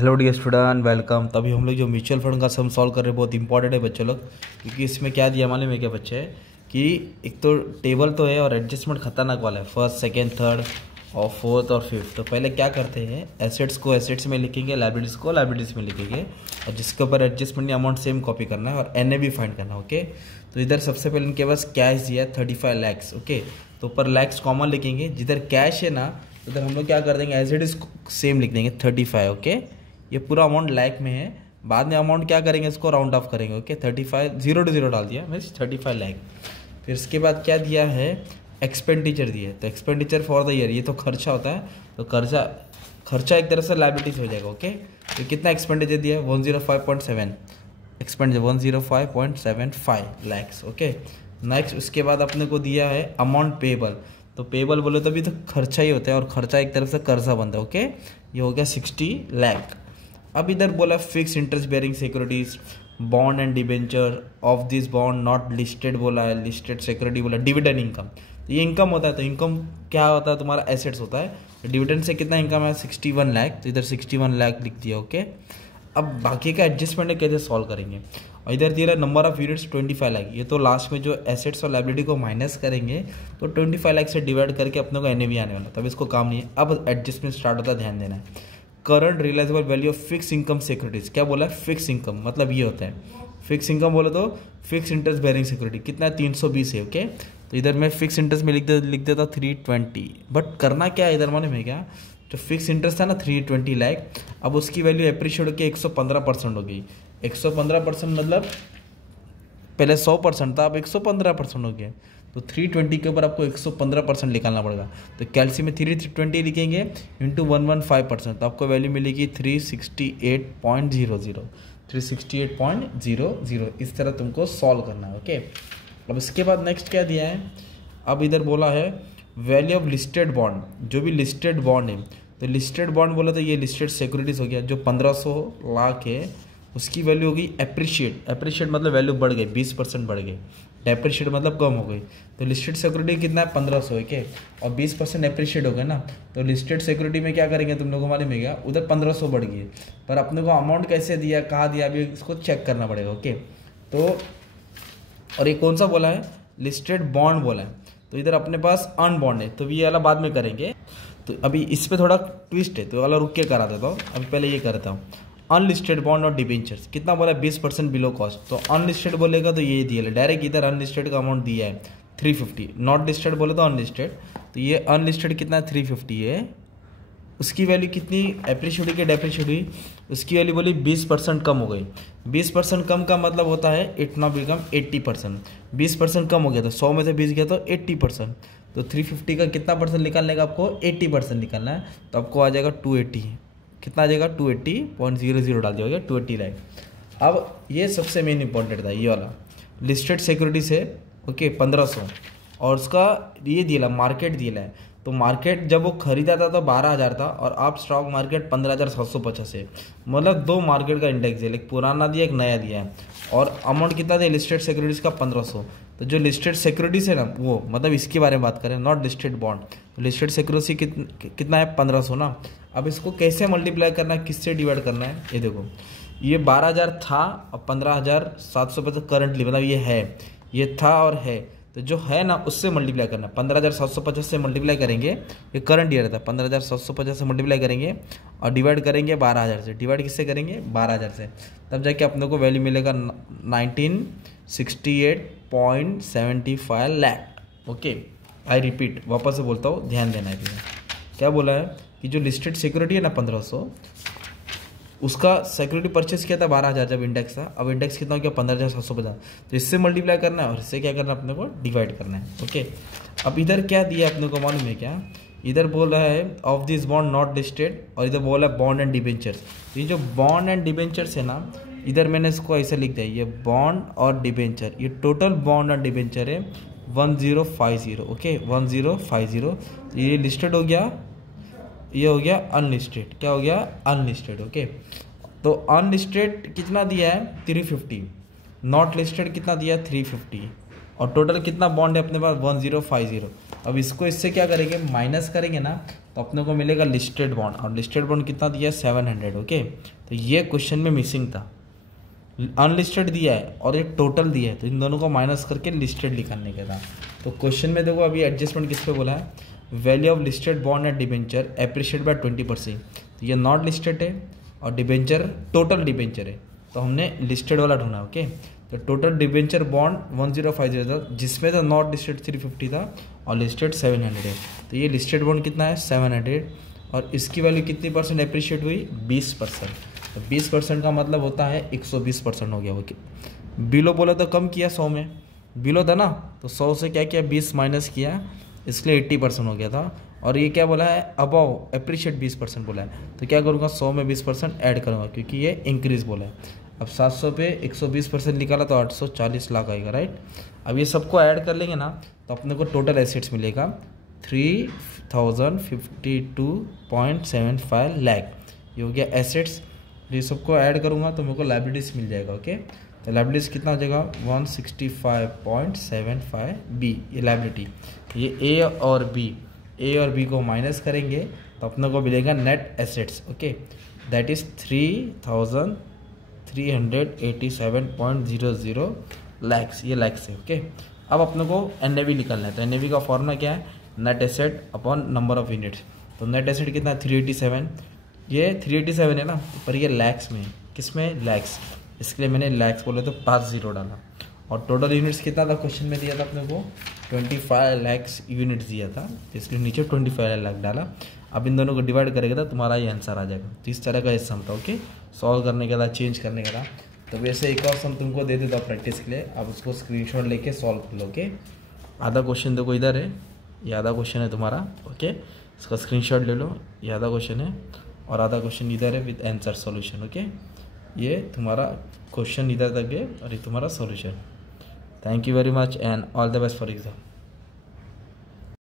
Hello dear student, welcome. तभी हम लोग जो म्यूचुअल फंड का सम सॉल्व कर रहे हैं बहुत इंपॉर्टेंट है बच्चे लोग, क्योंकि इसमें क्या दिया मालूम है क्या बच्चे, कि एक तो टेबल तो है और एडजस्टमेंट खतरनाक वाला है, फर्स्ट सेकंड थर्ड और फोर्थ और फिफ्थ। तो पहले क्या करते हैं, एसेट्स को एसेट्स में लिखेंगे, लाइबिलिटीज़ को लाइबिलिटीज़ में लिखेंगे, और जिसके ऊपर एडजस्टमेंट अमाउंट सेम कॉपी करना है और एन भी फाइंड करना है। ओके, तो इधर सबसे पहले इनके पास कैश दिया 35 लैक्स। ओके, तो ऊपर लैक्स कॉमन लिखेंगे, जिधर कैश है ना उधर हम लोग क्या कर देंगे, एज इट इज सेम लिख देंगे 35। ओके, ये पूरा अमाउंट लैक में है, बाद में अमाउंट क्या करेंगे, इसको राउंड ऑफ करेंगे। ओके, 35 जीरो टू जीरो डाल दिया, मीन्स 35 लैक। फिर इसके बाद क्या दिया है, एक्सपेंडिचर दिया है। तो एक्सपेंडिचर फॉर द ईयर, ये तो खर्चा होता है, तो खर्चा एक तरह से लाइबिलिटीज हो जाएगा। ओके, तो कितना एक्सपेंडिचर दिया है, 105.7 एक्सपेंडिचर 105.75 लैक्स। ओके, नेक्स्ट उसके बाद अपने को दिया है अमाउंट पेबल। तो पेबल बोले तो भी तो खर्चा ही होता है, और खर्चा एक तरफ से कर्जा बनता है। ओके, ये हो गया 60 लैख। अब इधर बोला fix interest bearing securities, bond and debenture of this bond not listed बोला है, लिस्टेड सिक्योरिटी बोला, डिविडेंड इनकम। तो ये इनकम होता है, तो इनकम क्या होता है, तुम्हारा एसेट्स होता है। डिविडेंड से कितना इनकम है, 61 लाख, तो इधर 61 लाख लिख दिया। ओके, अब बाकी का एडजस्टमेंट कैसे सॉल्व करेंगे, और इधर दिया नंबर ऑफ यूनिट्स 25 लाख। ये तो लास्ट में जो एसेट्स और लाइबिलिटी को माइनस करेंगे तो 25 लाख से डिवाइड करके अपने को एनएवी आने वाला, तब इसको काम नहीं है। अब एडजस्टमेंट स्टार्ट होता है, ध्यान देना है। Current realisable value of fix income securities, क्या बोला है, फिक्स इनकम, मतलब ये होता है फिक्स इनकम बोले तो फिक्स इंटरेस्ट बेयरिंग सिक्योरिटी कितना है, 320 है। ओके, तो इधर मैं फिक्स इंटरेस्ट में लिख देता 320, बट करना क्या है इधर मालूम है क्या, जो फिक्स इंटरेस्ट था ना 320 लाख, अब उसकी वैल्यू एप्रिशिएट होकर 115% हो गई। 115% मतलब पहले 100% था, अब 115% हो गया, तो 320 के ऊपर आपको 115% निकालना पड़ेगा। तो कैलसी में 320 लिखेंगे इंटू 115%, तो आपको वैल्यू मिलेगी 368.00, 368.00। इस तरह तुमको सॉल्व करना है। ओके, अब इसके बाद नेक्स्ट क्या दिया है, अब इधर बोला है वैल्यू ऑफ लिस्टेड बॉन्ड, जो भी लिस्टेड बॉन्ड है, तो लिस्टेड बॉन्ड बोला तो ये लिस्टेड सिक्योरिटीज हो गया, जो 1500 लाख है उसकी वैल्यू हो गई एप्रिशिएट मतलब वैल्यू बढ़ गई, 20% बढ़ गई। डेप्रिशिएट मतलब कम हो गई, तो लिस्टेड सिक्योरिटी कितना है, 1500 है के, और 20% एप्रिशिएट हो गया ना, तो लिस्टेड सिक्योरिटी में क्या करेंगे तुम लोगों को मालूम है क्या, उधर 1500 बढ़ गई, पर अपने को अमाउंट कैसे दिया, कहाँ दिया, अभी इसको चेक करना पड़ेगा। ओके, तो और ये कौन सा बोला है, लिस्टेड बॉन्ड बोला है, तो इधर अपने पास अनबॉन्ड है, तो ये वाला बाद में करेंगे। तो अभी इस पर थोड़ा ट्विस्ट है, तो वाला रुक के करा देता हूँ, अभी पहले ये करता हूँ। अनलिस्टेड बॉन्ड और डिबेंचर्स कितना बोला, 20% बिलो कॉस्ट, तो अनलिस्टेड बोलेगा तो ये दिया है डायरेक्ट, इधर अनलिस्टेड का अमाउंट दिया है 350, नॉट लिस्टेड बोले तो अनलिस्टेड, तो ये अनलिस्टेड कितना 350 है, उसकी वैल्यू कितनी एप्रिशिएट हुई कि डेप्रिशिएट हुई, उसकी वैल्यू बोली 20% कम हो गई। 20% कम का मतलब होता है इट नॉट बिकम 80%, 20% कम हो गया, तो 100 में से 20 गया तो 80%, तो 350 का कितना परसेंट निकालने का, आपको 80% निकालना है, तो आपको आ जाएगा 280, कितना आ जाएगा 280.00 डाल दिया, हो गया 280 लाख। अब ये सबसे मेन इंपॉर्टेंट था, ये वाला लिस्टेड सिक्योरिटी से। ओके, 1500, और उसका ये दिया मार्केट दिया है, तो मार्केट जब वो खरीदा था तो 12,000 था, और आप स्टॉक मार्केट 15,750 है, मतलब दो मार्केट का इंडेक्स है, एक पुराना दिया एक नया दिया है, और अमाउंट कितना दिया लिस्टेड सिक्योरिटीज़ का 1500। तो जो लिस्टेड सिक्योरिटीज है ना वो, मतलब इसके बारे में बात करें, नॉट लिस्टेड बॉन्ड, तो लिस्टेड सिक्योरिटी कितना है 1500 ना। अब इसको कैसे मल्टीप्लाई करना है, किससे डिवाइड करना है, ये देखो, ये 12,000 था और 15,750 करंटली, मतलब ये था और है, तो जो है ना उससे मल्टीप्लाई करना है, 15,750 से मल्टीप्लाई करेंगे, ये करंट ईयर था, 15,750 से मल्टीप्लाई करेंगे और डिवाइड करेंगे 12,000 से, डिवाइड किससे करेंगे 12,000 से, तब जाके अपने को वैल्यू मिलेगा 1968.75 लाख। ओके, आई रिपीट, वापस से बोलता हूँ, ध्यान देना है। क्या बोला है कि जो लिस्टेड सिक्योरिटी है ना 1500, उसका सिक्योरिटी परचेस किया था 12,000 जब इंडेक्स था, अब इंडेक्स कितना हो गया 15,750, तो इससे मल्टीप्लाई करना है और इससे क्या करना है, अपने को डिवाइड करना है। ओके, अब इधर क्या दिया अपने को मालूम है क्या, इधर बोल रहा है of this bond not listed, और इधर बोला है बॉन्ड एंड डिबेंचर्स। ये जो बॉन्ड एंड डिबेंचर्स है ना, इधर मैंने इसको ऐसे लिख दिया, ये बॉन्ड और डिबेंचर, ये टोटल बॉन्ड और डिबेंचर है 1050। ओके, 1050, ये लिस्टेड हो गया, ये हो गया अनलिस्टेड, क्या हो गया अनलिस्टेड। ओके, तो अनलिस्टेड कितना दिया है 350, नॉट लिस्टेड कितना दिया है 350, और टोटल कितना बॉन्ड है अपने पास 1050। अब इसको इससे क्या करेंगे, माइनस करेंगे ना, तो अपने को मिलेगा लिस्टेड बॉन्ड, और लिस्टेड बॉन्ड कितना दिया है 700। ओके, तो ये क्वेश्चन में मिसिंग था, अनलिस्टेड दिया है और ये टोटल दिया है, तो इन दोनों को माइनस करके लिस्टेड निकालने का था। तो क्वेश्चन में देखो अभी एडजस्टमेंट किस पे बोला है, value of listed bond and debenture appreciate by 20%। तो ये नॉट लिस्टेड है और डिबेंचर टोटल डिबेंचर है, तो हमने लिस्टेड वाला ढूंढा। ओके, तो टोटल डिबेंचर बॉन्ड 1050 था, जिसमें तो नॉट लिस्टेड 350 था और लिस्टेड 700 है। तो ये लिस्टेड बॉन्ड कितना है 700, और इसकी वैल्यू कितनी परसेंट एप्रिशिएट हुई 20%। तो 20% का मतलब होता है 120% हो गया। ओके, बिलो बोला तो कम किया 100 में, बिलो था ना, तो 100 से क्या किया 20 माइनस किया, इसलिए 80% हो गया था। और ये क्या बोला है अबव एप्रिशिएट 20% बोला है, तो क्या करूँगा 100 में 20% ऐड करूँगा, क्योंकि ये इंक्रीज बोला है। अब 700 पे 120% निकाला तो 840 लाख आएगा, राइट। अब ये सबको ऐड कर लेंगे ना, तो अपने को टोटल एसेट्स मिलेगा 3052.75 लाख, ये हो गया एसेट्स। ये सबको ऐड करूँगा तो मेरे को लाइबिलिटीज मिल जाएगा। ओके, तो लाइबिलिटीज कितना हो जाएगा 165.75 बी, ये लाइबिलिटी। ये ए और बी को माइनस करेंगे तो अपने को मिलेगा net assets. Okay, that is 3387.00 lakhs, ये लैक्स है। ओके, अब अपने को एनएवी निकालना है, तो एनएवी का फॉर्मूला क्या है, net asset upon number of units. तो नेट एसेट कितना 387, ये 387 है ना, पर ये लैक्स में, किस में लैक्स, इसके लिए मैंने लैक्स बोले तो 50 डाला। और टोटल यूनिट्स कितना था क्वेश्चन में दिया था अपने को 25 लाख यूनिट्स दिया था, इसके नीचे 25 लाख डाला। अब इन दोनों को डिवाइड करेगा तो तुम्हारा ये आंसर आ जाएगा। तो इस तरह का ये सम था। ओके, सॉल्व करने का था, चेंज करने का था। तो वैसे एक और सम तुमको दे देता प्रैक्टिस के लिए, आप उसको स्क्रीनशॉट लेके सॉल्व कर लो। ओके, आधा क्वेश्चन देखो इधर है, ये आधा क्वेश्चन है तुम्हारा। ओके, इसका स्क्रीनशॉट ले लो, ये आधा क्वेश्चन है और आधा क्वेश्चन इधर है विद आंसर सॉल्यूशन। ओके, ये तुम्हारा क्वेश्चन इधर तक है और ये तुम्हारा solution. Thank you very much and all the best for exam.